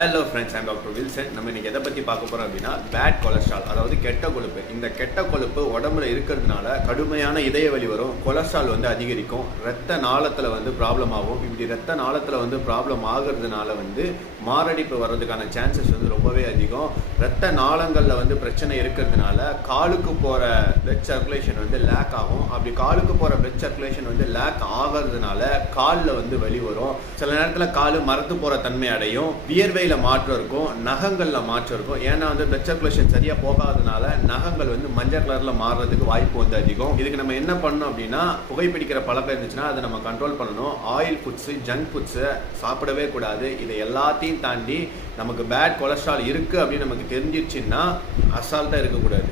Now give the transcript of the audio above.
Hello friends, I'm doctor Wilson. நம்ம இன்றைக்கி எதை பற்றி பார்க்க போகிறோம் அப்படின்னா பேட் கொலஸ்ட்ரால், அதாவது கெட்ட கொழுப்பு. இந்த கெட்ட கொழுப்பு உடம்புல இருக்கிறதுனால கடுமையான இதய வலி வரும், கொலஸ்ட்ரால் அதிகரிக்கும், ரத்த நாளத்தில் ப்ராப்ளம் ஆகும். இப்படி ரத்த நாளத்தில் ப்ராப்ளம் ஆகிறதுனால மாரடைப்பு வர்றதுக்கான சான்சஸ் ரொம்பவே அதிகம். ரத்த நாளங்களில் பிரச்சனை இருக்கிறதுனால காலுக்கு போகிற பிளட் சர்க்குலேஷன் லேக் ஆகும். அப்படி காலுக்கு போகிற பிளட் சர்க்குலேஷன் லேக் ஆகிறதுனால காலில் வலி வரும். சில நேரத்தில் கால் மரத்து போகிற தன்மை அடையும். வியர்வை மாற்றம் இருக்கும், நகங்கள்ல மாற்றம் இருக்கும். ஏன்னா பிளட் சர்க்குலேஷன் சரியா போகாதனால நகங்கள் மஞ்சள் கலர்ல மாறுறதுக்கு வாய்ப்பு அதிகம். இதுக்கு நம்ம என்ன பண்ணணும் அப்படின்னா, புகைப்பிடிக்கிற பழக்கம் இருந்துச்சுன்னா அதை நம்ம கண்ட்ரோல் பண்ணணும். ஆயில் ஃபுட்ஸ், ஜங்க் ஃபுட்ஸ் சாப்பிடவே கூடாது. இதை எல்லாத்தையும் தாண்டி நமக்கு பேட் கொலஸ்ட்ரால் இருக்கு அப்படின்னு நமக்கு தெரிஞ்சிருச்சுன்னா அசால்ட்டா இருக்கக்கூடாது.